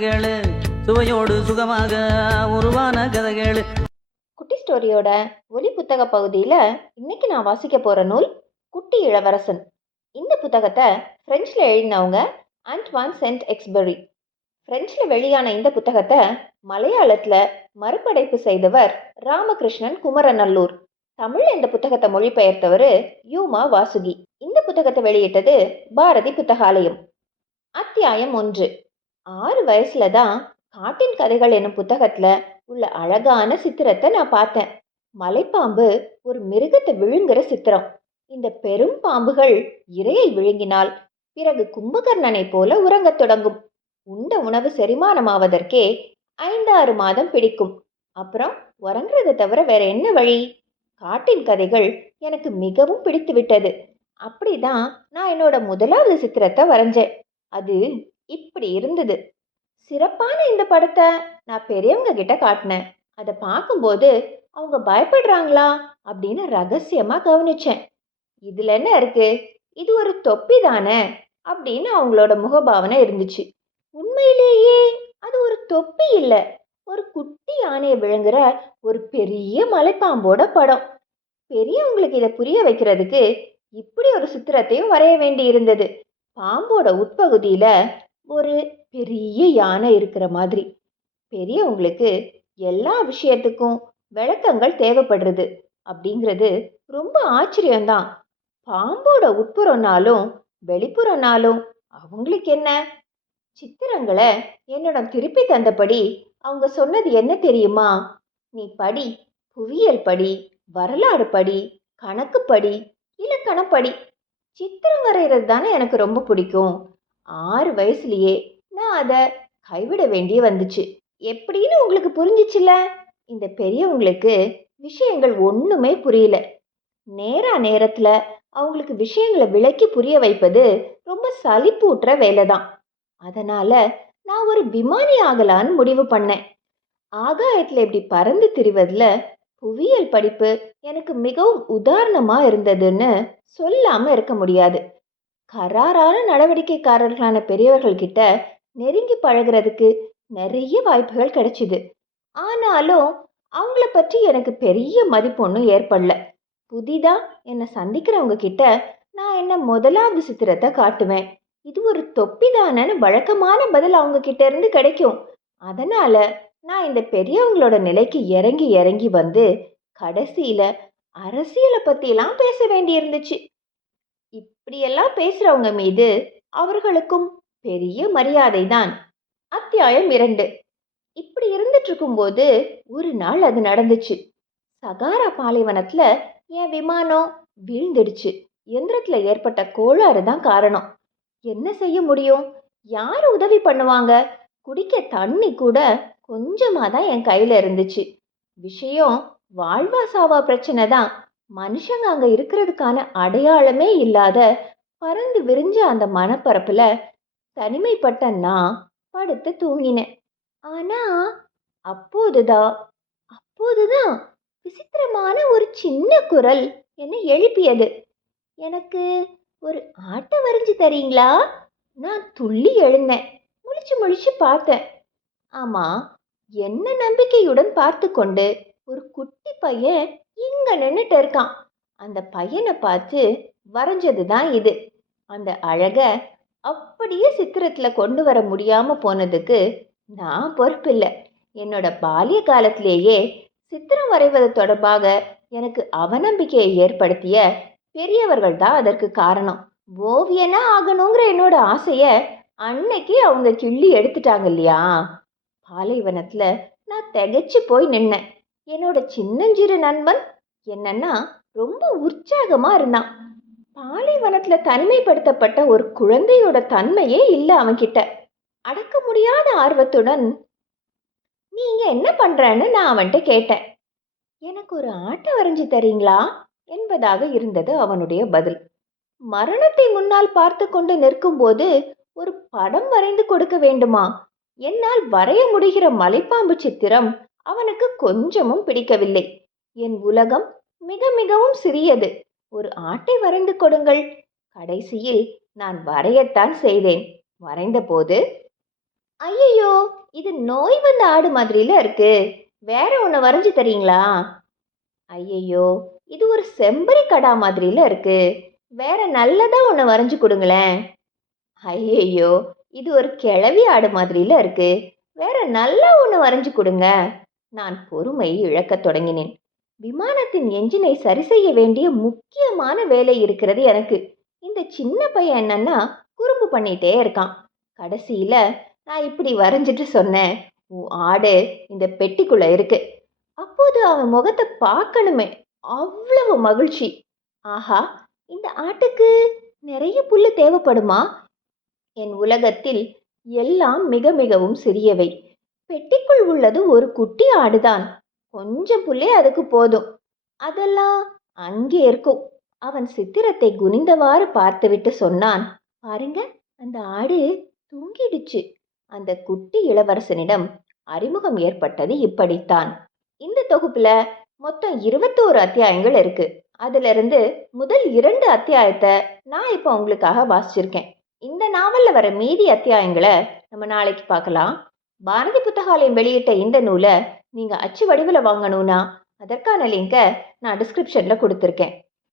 கதைகள் சுவையோடு சுகமாக உருவான கதைகள். குட்டி ஸ்டோரியோட ஒலி புத்தக பகுதியில் இன்னைக்கு நான் வாசிக்க போகிற நூல் குட்டி இளவரசன். இந்த புத்தகத்தை ஃப்ரெஞ்சில் எழுதினவங்க ஆண்ட்வான் சென்ட் எக்ஸ்பெரி ஃப்ரெஞ்சில் வெளியான இந்த புத்தகத்தை மலையாளத்தில் மறுபடைப்பு செய்தவர் ராமகிருஷ்ணன் குமரநல்லூர். தமிழில் இந்த புத்தகத்தை மொழிபெயர்த்தவர் யூமா வாசுகி. இந்த புத்தகத்தை வெளியிட்டது பாரதி புத்தகாலயம். அத்தியாயம் ஒன்று. ஆறு வயசுல தான் காட்டின் கதைகள் என்னும் புத்தகத்துல உள்ள அழகான சித்திரத்தை நான் பார்த்தேன். மலைப்பாம்பு ஒரு மிருகத்தை விழுங்குற சித்திரம். இந்த பெரும் பாம்புகள் இரையை விழுங்கினால் பிறகு கும்பகர்ணனை போல உறங்கத் தொடங்கும். உண்ட உணவு செரிமானமாவதற்கே ஐந்தாறு மாதம் பிடிக்கும். அப்புறம் உறங்குறதை தவிர வேற என்ன வழி? காட்டின் கதைகள் எனக்கு மிகவும் பிடித்து விட்டது அப்படிதான் நான் என்னோட முதலாவது சித்திரத்தை வரைஞ்சேன். அது இப்படி இருந்தது. சிறப்பான இந்த படத்தை நான் பெரியவங்க கிட்ட காட்டினேன். அதை பார்க்கும்போது அவங்க பயப்படுறாங்களா அப்படின்னு ரகசியமா கவனிச்சேன். இதுல என்ன இருக்கு? இது ஒரு தொப்பி தானே அப்படின்னு அவங்களோட முகபாவனை இருந்துச்சு. உண்மையிலேயே அது ஒரு தொப்பி இல்லை ஒரு குட்டி யானையை விழுங்குற ஒரு பெரிய மலைப்பாம்போட படம். பெரியவங்களுக்கு இதை புரிய வைக்கிறதுக்கு இப்படி ஒரு சித்திரத்தையும் வரைய வேண்டி இருந்தது பாம்போட உட்பகுதியில் ஒரு பெரிய யானை இருக்கிற மாதிரி. பெரியவங்களுக்கு எல்லா விஷயத்துக்கும் விளக்கங்கள் தேவைப்படுறது அப்படிங்கிறது ரொம்ப ஆச்சரியம்தான். பாம்போட உட்புறம்னாலும் வெளிப்புறம்னாலும் அவங்களுக்கு என்ன? சித்திரங்களை என்னிடம் திருப்பி தந்தபடி அவங்க சொன்னது என்ன தெரியுமா? நீ படி புவியியல் படி வரலாறு படி கணக்கு படி இலக்கணப்படி சித்திரம் வரைகிறது தானே எனக்கு ரொம்ப பிடிக்கும். ஆறு வயசுலயே நான் அதை கைவிட வேண்டிய வந்துச்சு. எப்படின்னு உங்களுக்கு புரிஞ்சிச்சுல? இந்த பெரியவங்களுக்கு விஷயங்கள் ஒன்றுமே புரியல. நேரா நேரத்தில் அவங்களுக்கு விஷயங்களை விளக்கி புரிய வைப்பது ரொம்ப சலிப்பூட்டுற வேலை தான் அதனால் நான் ஒரு விமானி ஆகலான்னு முடிவு பண்ணேன். ஆகாயத்தில் இப்படி பறந்து திரிவதில் புவியியல் படிப்பு எனக்கு மிகவும் உதாரணமாக இருந்ததுன்னு சொல்லாமல் இருக்க முடியாது. கராரான நடவடிக்கைக்காரர்களான பெரியவர்கள் கிட்ட நெருங்கி பழகுறதுக்கு நிறைய வாய்ப்புகள் கிடைச்சிது. ஆனாலும் அவங்கள பற்றி எனக்கு பெரிய மதிப்பு ஒன்றும் ஏற்படல. புதிதா என்னை சந்திக்கிறவங்க கிட்ட நான் என்ன முதலாவது சித்திரத்தை காட்டுவேன். இது ஒரு தொப்பி வழக்கமான பதில் அவங்க கிட்ட இருந்து கிடைக்கும். அதனால நான் இந்த பெரியவங்களோட நிலைக்கு இறங்கி இறங்கி வந்து கடைசியில அரசியலை பற்றிலாம் பேச வேண்டி இருந்துச்சு இப்படியெல்லாம் பேசுறவங்க மீது அவர்களுக்கும் பெரிய மரியாதை தான் அத்தியாயம் இரண்டு. இப்படி இருந்துட்டு இருக்கும்போது ஒரு நாள் அது நடந்துச்சு. சகாரா பாலைவனத்துல என் விமானம் வீழ்ந்துடுச்சு. எந்திரத்துல ஏற்பட்ட கோளாறு தான் காரணம். என்ன செய்ய முடியும்? யார் உதவி பண்ணுவாங்க? குடிக்க தண்ணி கூட கொஞ்சமாக தான் என் கையில் இருந்துச்சு. விஷயம் வாழ்வா சாவா பிரச்சனை தான் மனுஷங்க அங்கே இருக்கிறதுக்கான அடையாளமே இல்லாத பறந்து விரிஞ்ச அந்த மனப்பரப்புல தனிமைப்பட்ட நான் படுத்து தூங்கினேன். ஆனா அப்போதுதான் அப்போதுதான் விசித்திரமான ஒரு சின்ன குரல் என்னை எழுப்பியது. எனக்கு ஒரு ஆட்டை வரைஞ்சு தரீங்களா? நான் துள்ளி எழுந்தேன். முழிச்சு முழிச்சு பார்த்தேன். ஆமா என்ன நம்பிக்கையுடன் பார்த்து கொண்டு ஒரு குட்டி பையன் இங்க நின்றுட்டு இருக்கான். அந்த பையனை பார்த்து வரைஞ்சது தான் இது. அந்த அழக அப்படியே சித்திரத்தில் கொண்டு வர முடியாம போனதுக்கு நான் பொறுப்பில்லை. என்னோட பால்ய காலத்திலேயே சித்திரம் வரைவது தொடர்பாக எனக்கு அவநம்பிக்கையை ஏற்படுத்திய பெரியவர்கள் தான் அதற்கு காரணம். ஓவியனா ஆகணுங்கிற என்னோட ஆசைய அன்னைக்கு அவங்க கிள்ளி எடுத்துட்டாங்க இல்லையா? பாலைவனத்துல நான் திகைச்சு போய் நின்னேன். என்னோட சின்னஞ்சிறு நண்பன் என்னன்னா ரொம்ப உற்சாகமா இருந்தான். பாலைவனத்துல தனிமைப்படுத்தப்பட்ட ஒரு குழந்தையோட தன்மையே இல்லை அவன்கிட்ட. அடக்க முடியாத ஆர்வத்துடன் நீங்க என்ன பண்றன்னு நான் அவன்கிட்ட கேட்டேன். எனக்கு ஒரு ஆட்டை வரைஞ்சு தரீங்களா? என்பதாக இருந்தது அவனுடைய பதில். மரணத்தை முன்னால் பார்த்து கொண்டு நிற்கும்போது ஒரு படம் வரைந்து கொடுக்க வேண்டுமா? என்னால் வரைய முடிகிற மலைப்பாம்பு சித்திரம் அவனுக்கு கொஞ்சமும் பிடிக்கவில்லை. என் உலகம் மிக மிகவும் சிறியது. ஒரு ஆட்டை வரைந்து கொடுங்கள். கடைசியில் நான் வரையத்தான் செய்தேன். வரைந்தபோது ஐயையோ இது நோய் வந்த ஆடு மாதிரில இருக்கு. வேற ஒன்று வரைஞ்சி தரீங்களா? ஐயையோ இது ஒரு செம்பரி கடா மாதிரில இருக்கு. வேற நல்லதா ஒன்று வரைஞ்சி கொடுங்களேன். ஐயையோ இது ஒரு கிழவி ஆடு மாதிரில இருக்கு. வேற நல்லா ஒன்று வரைஞ்சி கொடுங்க. நான் பொறுமை இழக்கத் தொடங்கினேன். விமானத்தின் என்ஜினை சரி செய்ய வேண்டிய முக்கியமான வேலை இருக்கிறது எனக்கு. இந்த சின்ன பையன் என்னன்னா குறும்பு பண்ணிட்டே இருக்கான். கடைசியில நான் இப்படி வரைஞ்சிட்டு சொன்னேன் உன் ஆடு இந்த பெட்டிக்குள்ள இருக்கு. அப்போது அவன் முகத்தை பார்க்கணுமே அவ்வளவு மகிழ்ச்சி. ஆஹா இந்த ஆட்டுக்கு நிறைய புல்லு தேவைப்படுமா? என் உலகத்தில் எல்லாம் மிக மிகவும் சிறியவை. பெட்டிக்குள் உள்ளது ஒரு குட்டி ஆடுதான். கொஞ்சம் புள்ளே அதுக்கு போதும். அதெல்லாம் அங்கே இருக்கும். அவன் சித்திரத்தை குனிந்தவாறு பார்த்துவிட்டு சொன்னான். பாருங்க அந்த ஆடு தூங்கிடுச்சு. அந்த குட்டி இளவரசனிடம் அறிமுகம் ஏற்பட்டது இப்படித்தான். இந்த தொகுப்புல மொத்தம் இருபத்தோரு அத்தியாயங்கள் இருக்கு. அதுல இருந்து முதல் இரண்டு அத்தியாயத்தை நான் இப்போ உங்களுக்காக வாசிச்சிருக்கேன். இந்த நாவல்ல வர மீதி அத்தியாயங்களை நம்ம நாளைக்கு பார்க்கலாம். பாரதி புத்தகாலயம் வெளியிட்ட இந்த நூலை நீங்கள் அச்சு வடிவில் வாங்கணும்னா அதற்கான லிங்கை நான் டிஸ்கிரிப்ஷனில் கொடுத்துருக்கேன்.